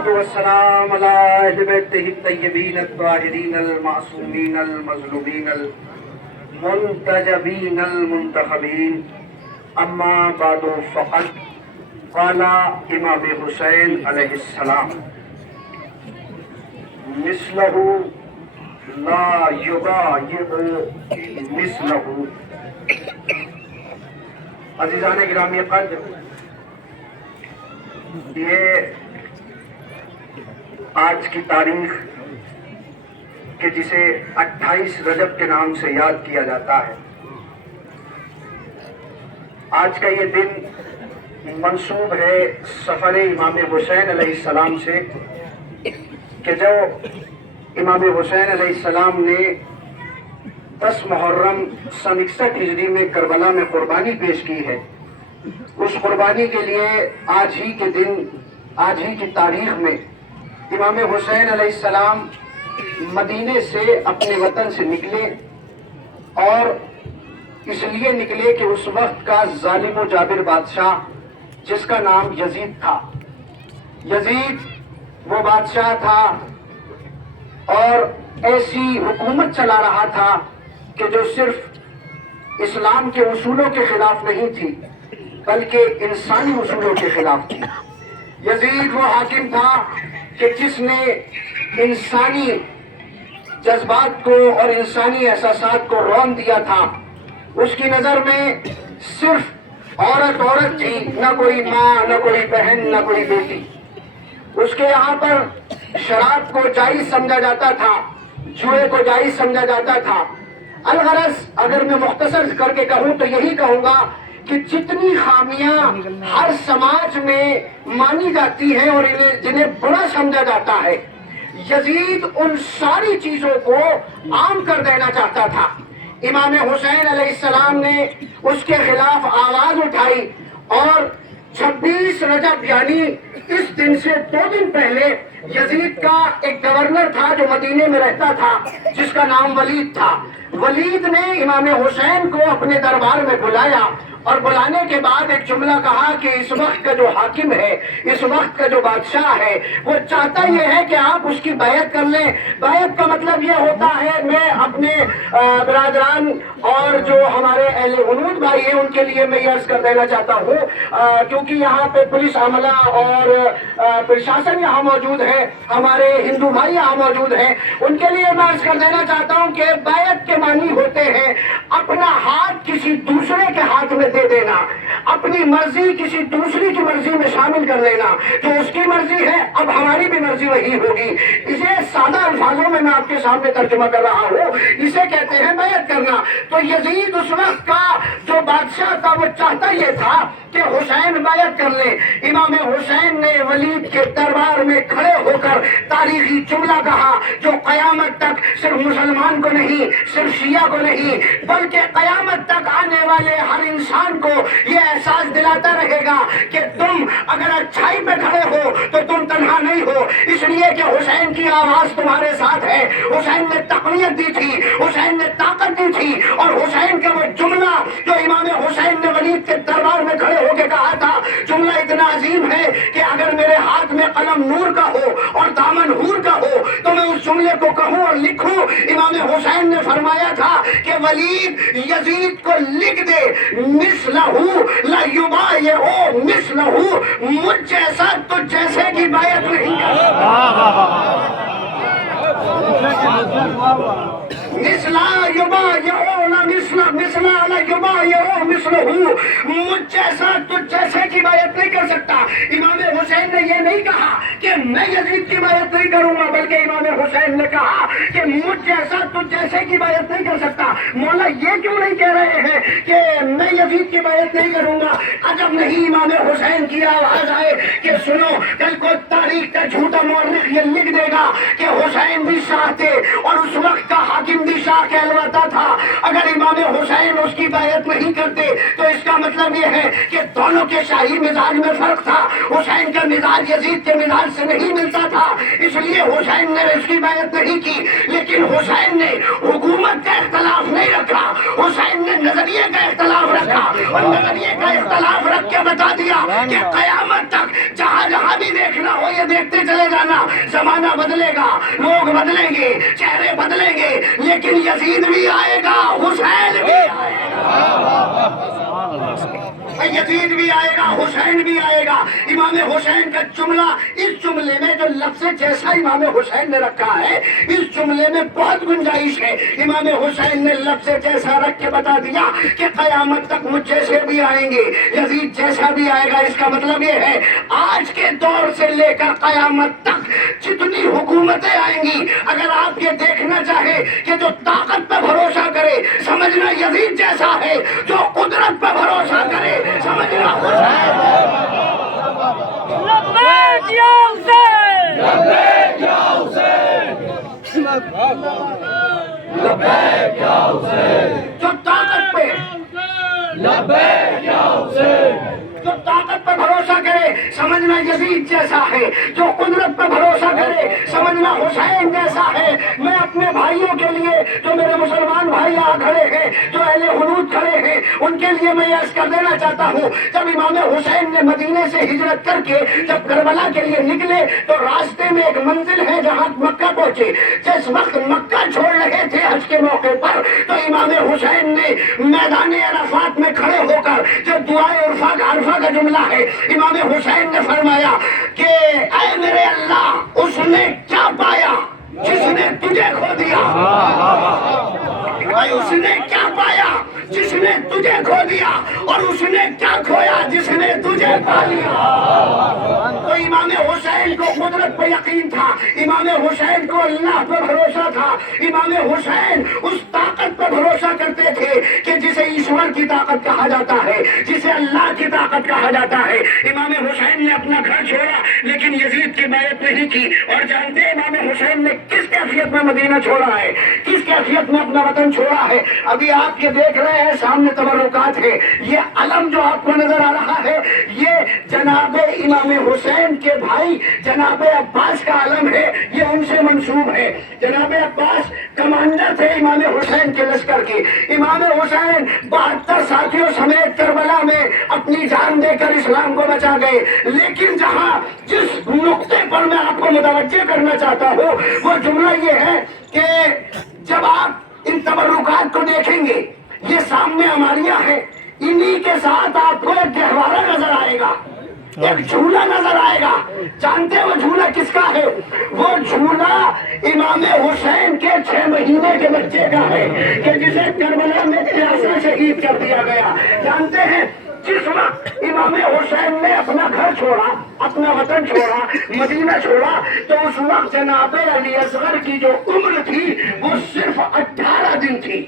والصلاة والسلام على أهل بيته الطيبين الطاهرين المعصومين المظلومين المنتجبين المنتخبين أما بعد فقد قال امام حسین علیہ السلام مثلہ لا یبایع مثلہ. عزیزان گرامی قدر، یہ آج کی تاریخ کہ جسے 28 رجب کے نام سے یاد کیا جاتا ہے، آج کا یہ دن منسوب ہے سفر امام حسین علیہ السلام سے، کہ جو امام حسین علیہ السلام نے 10 محرم سن 61 ہجری میں کربلا میں قربانی پیش کی ہے. اس قربانی کے لیے آج ہی کے دن، آج ہی کی تاریخ میں امام حسین علیہ السلام مدینے سے اپنے وطن سے نکلے، اور اس لیے نکلے کہ اس وقت کا ظالم و جابر بادشاہ جس کا نام یزید تھا، یزید وہ بادشاہ تھا اور ایسی حکومت چلا رہا تھا کہ جو صرف اسلام کے اصولوں کے خلاف نہیں تھی بلکہ انسانی اصولوں کے خلاف تھی. یزید وہ حاکم تھا کہ جس نے انسانی جذبات کو اور انسانی احساسات کو رون دیا تھا. اس کی نظر میں صرف عورت تھی، نہ کوئی ماں، نہ کوئی بہن، نہ کوئی بیٹی. اس کے یہاں پر شراب کو جائز سمجھا جاتا تھا، جوئے کو جائز سمجھا جاتا تھا. الغرض اگر میں مختصر کر کے کہوں تو یہی کہوں گا کہ جتنی خامیاں ہر سماج میں مانی جاتی ہیں اور جنہیں برا سمجھا جاتا ہے، یزید ان ساری چیزوں کو عام کر دینا چاہتا تھا. امام حسین علیہ السلام نے اس کے خلاف آواز اٹھائی، اور 26 رجب یعنی اس دن سے 2 دن پہلے یزید کا ایک گورنر تھا جو مدینے میں رہتا تھا، جس کا نام ولید تھا. ولید نے امام حسین کو اپنے دربار میں بلایا، اور بلانے کے بعد ایک جملہ کہا کہ اس وقت کا جو حاکم ہے، اس وقت کا جو بادشاہ ہے، وہ چاہتا یہ ہے کہ آپ اس کی بیعت کر لیں. بیعت کا مطلب یہ ہوتا ہے، میں اپنے برادران اور جو ہمارے اہل غنود بھائی ہیں ان کے لیے میں یہ عرض کر دینا چاہتا ہوں، کیونکہ یہاں پہ پولیس عملہ اور پرشاسن یہاں موجود ہے، ہمارے ہندو بھائی یہاں موجود ہیں، ان کے لیے میں عرض کر دینا چاہتا ہوں کہ بیعت کے معنی ہوتے ہیں اپنا ہاتھ کسی دوسرے کے ہاتھ میں دے دینا، اپنی مرضی کسی دوسری کی مرضی میں شامل کر لینا. جو اس کی مرضی ہے اب ہماری بھی مرضی وہی ہوگی. اسے سادہ الفاظوں میں آپ کے سامنے ترجمہ کر رہا ہوں، اسے کہتے ہیں بیعت کرنا. تو یزید اس وقت کا جو بادشاہ تھا وہ چاہتا یہ تھا کہ حسین بیعت کر لے. امام حسین نے ولید کے دربار میں کھڑے ہو کر تاریخی جملہ کہا جو قیامت تک صرف مسلمان کو نہیں، صرف شیعہ کو نہیں، بلکہ قیامت تک آنے والے ہر انسان کو یہ احساس دلاتا رہے گا کہ تم اگر اچھائی پہ کھڑے ہو تو تم تنہا نہیں ہو، اس لیے کہ حسین کی آواز تمہارے ساتھ ہے. حسین نے تقویت دی تھی، حسین نے طاقت دی تھی، اور حسین کا وہ جملہ جو امام حسین نے ولید کے دربار میں کھڑے ہو کے کہا تھا، جملہ اتنا عظیم ہے کہ اگر میرے ہاتھ میں قلم نور کا ہو اور دامن حور کا ہو تو میں اس جملے کو کہوں اور لکھوں. امام حسین نے فرمایا تھا کہ ولید یزید کو لکھ دے، مثلہ لا یبایع مثلہ، مجھ جیسا تو جیسے کی بیعت نہیں کرتا. مثلا یبایع مثلا لا یبایع مثلہ، مجھ جیسا تو جیسے کی بیعت نہیں کر سکتا. امام حسین نے یہ نہیں کہا کہ میں یزید کی بیعت نہیں کروں گا، بلکہ امام حسین نے کہا کہ مجھ جیسا تو جیسے کی بیعت نہیں کر سکتا. مولا یہ کیوں نہیں کہہ رہے ہیں کہ میں یزید کی بیعت نہیں کروں گا؟ عجب نہیں امام حسین کی آواز آئے کہ سنو، کل کو تاریخ کا جھوٹا مورخ یہ لکھ دے گا کہ حسین بھی شاہ تھے اور اس وقت کا حاکم بھی شاہ کہلواتا تھا. اگر امام حسین اس کی بیعت نہیں کرتے تو اس کا مطلب یہ ہے کہ دونوں کے شاہی مزاج میں فرق تھا. حسین کا مزاج یزید کے مزاج سے نہیں ملتا تھا، اس لیے حسین نے اس کی بیعت نہیں کی. لیکن حسین نے حکومت کا اختلاف نہیں رکھا، حسین نے نظریے کا اختلاف رکھا، اور نظریے کا اختلاف رکھ کے بتا دیا کہ قیامت تک جہاں جہاں بھی دیکھنا ہو یہ دیکھتے چلے جانا، زمانہ بدلے گا، لوگ بدلیں گے، چہرے بدلیں گے، لیکن یزید بھی آئے گا، حسین بھی آئے گا، یزید بھی آئے گا، حسین بھی آئے گا۔ امام حسین کا جملہ، اس جملے میں جو لفظ جیسا امام حسین نے رکھا ہے، اس جملے میں بہت گنجائش ہے۔ امام حسین نے لفظ جیسا رکھ کے بتا دیا کہ قیامت تک مجھ جیسے بھی آئیں گے، یزید جیسا بھی آئے گا۔ اس کا مطلب یہ ہے آج کے دور سے لے کر قیامت تک جتنی حکومتیں آئیں گی، اگر آپ یہ دیکھنا چاہیں کہ جو طاقت پہ بھروسہ کرے سمجھنا یزید جیسا ہے، جو قدرت پہ بھروسہ کرے سمجھنا حسین ہے۔ لبیک یا حسین، لبیک یا حسین، لبیک یا حسین، جو طاقت پہ، لبیک یا حسین، جو طاقت پہ بھروسہ کرے سمجھنا یزید جیسا ہے، جو قدرت پہ بھروسہ کرے سمجھنا حسین جیسا ہے۔ میں اپنے بھائیوں کے لیے جو میرے مسلمان بھائی آ کھڑے ہیں، جو اہل حدود کھڑے ہیں، ان کے لیے میں یہ عرض کر دینا چاہتا ہوں، جب امام حسین نے مدینے سے ہجرت کر کے جب کربلا کے لیے نکلے تو راستے میں ایک منزل ہے جہاں مکہ پہنچے۔ جس وقت مکہ چھوڑ رہے تھے حج کے موقع پر، تو امام حسین نے میدان عرفات میں کھڑے ہو کر جو دعائے عرفہ کا جملہ ہے، امام حسین نے فرمایا کہ اے میرے اللہ، اس نے کیا پایا جس نے تجھے کھو دیا، اس نے کیا پایا جس نے تجھے کھو دیا، اور اس نے کیا کھویا جس نے تجھے پا لیا۔ تو امام حسین کو قدرت پہ یقین تھا، امام حسین کو اللہ پہ بھروسہ تھا، امام حسین اس طاقت پہ بھروسہ کرتے تھے کہ جسے ایشور کی طاقت کہا جاتا ہے، جسے اللہ کی طاقت کہا جاتا ہے۔ امام حسین نے اپنا گھر چھوڑا لیکن یزید کی بیعت نہیں کی، اور جانتے ہیں امام حسین نے کس کیفیت میں مدینہ چھوڑا ہے، کس کیفیت میں اپنا وطن چھوڑا ہے۔ ابھی آپ یہ دیکھ رہے ہیں سامنے تبرکات ہے، یہ علم جو آپ کو نظر آ رہا ہے یہ جناب امام حسین کے بھائی جناب عباس کا علم ہے، یہ ان سے منسوب ہے۔ جناب عباس کمانڈر تھے امام حسین کے لشکر کے۔ امام حسین 72 ساتھیوں سمیت کربلا میں اپنی جان دے کر اسلام کو بچا گئے، لیکن جس نقطے پر میں آپ کو متوجہ کرنا چاہتا ہوں وہ جملہ یہ ہے کہ جب آپ ان تبرکات کو دیکھیں گے، یہ سامنے ہماریاں ہیں، انہی کے ساتھ آپ کو ایک گہوارہ نظر آئے گا، ایک جھولا نظر آئے گا۔ جانتے ہیں وہ جھولا کس کا ہے؟ وہ جھولا امام حسین کے 6 مہینے کے بچے کا ہے کہ جسے کربلا میں پیاسا شہید کر دیا گیا۔ جانتے ہیں جس وقت امام حسین نے اپنا گھر چھوڑا، اپنا وطن چھوڑا، مدینہ چھوڑا، تو اس وقت جناب علی اصغر کی جو عمر تھی وہ صرف 18 دن تھی۔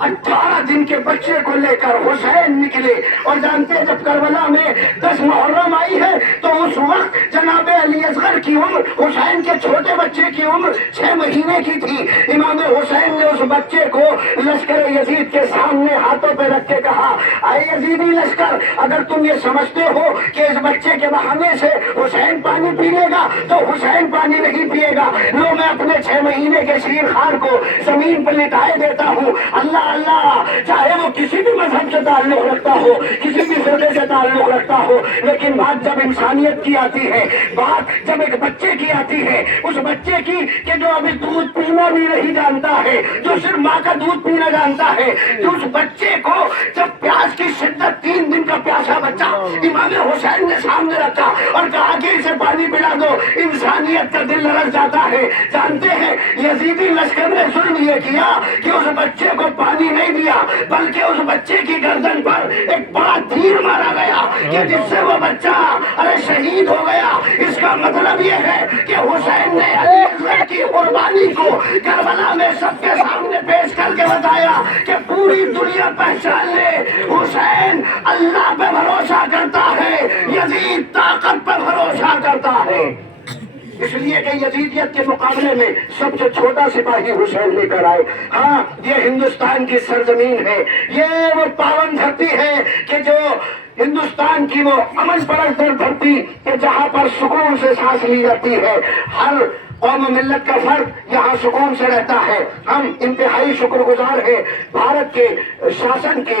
18 دن کے بچے کو لے کر حسین نکلے، اور جانتے ہیں جب کربلا میں 10 محرم آئی ہے تو اس وقت جناب علی اصغر کی عمر حسین کے چھوٹے بچے کی عمر 6 مہینے کی تھی۔ امام حسین نے اس بچے کو لشکر یزید کے سامنے ہاتھوں پہ رکھ کے کہا، اے یزیدی لشکر، اگر تم یہ سمجھتے ہو کہ اس بچے کے بہانے سے حسین پانی پی لے گا تو حسین پانی نہیں پیے گا، لو میں اپنے 6 مہینے کے شیر خار کو زمین پر لٹائے دیتا ہوں۔ اللہ اللہ، چاہے وہ کسی بھی مذہب سے تعلق رکھتا ہو، کسی بھی فرقے سے تعلق رکھتا ہو، لیکن بات جب انسانیت کی آتی ہے، بات جب ایک بچے کی آتی ہے، اس بچے کی کہ جو ابھی دودھ پینا بھی نہیں جانتا ہے، جو صرف ماں کا دودھ پینا جانتا ہے، کہ اس بچے کو جب پیاس کی شدت 3 دن کا پیاسا بچہ امام حسین نے سامنے رکھا اور کہا کہ اسے پانی پلا دو، انسانیت کا دل لرز جاتا ہے۔ جانتے ہیں یزیدی لشکر نے ظلم یہ کیا کہ اس بچے کو پانی نہیں دیا، بلکہ اس بچے کی گردن پر ایک بڑا تیر مارا گیا کہ جس سے وہ بچہ شہید ہو گیا۔ اس کا مطلب یہ ہے کہ حسین نے علی اصغر کی قربانی کو کربلا میں سب کے سامنے پیش کر کے بتایا کہ پوری دنیا پہچان لے، حسین اللہ پہ بھروسہ کرتا ہے، یزید طاقت پہ بھروسہ کرتا ہے۔ اس لیے کہ یزیدیت کے مقابلے میں سب سے چھوٹا سپاہی حسین لے کر آئے۔ ہاں، یہ ہندوستان کی سرزمین ہے، یہ وہ پاون دھرتی ہے کہ جو ہندوستان کی وہ امن پرست دھرتی کہ جہاں پر سکون سے سانس لی جاتی ہے، ہر قوم و ملت کا فرد یہاں سکون سے رہتا ہے۔ ہم انتہائی شکر گزار ہیں بھارت کے شاسن کے،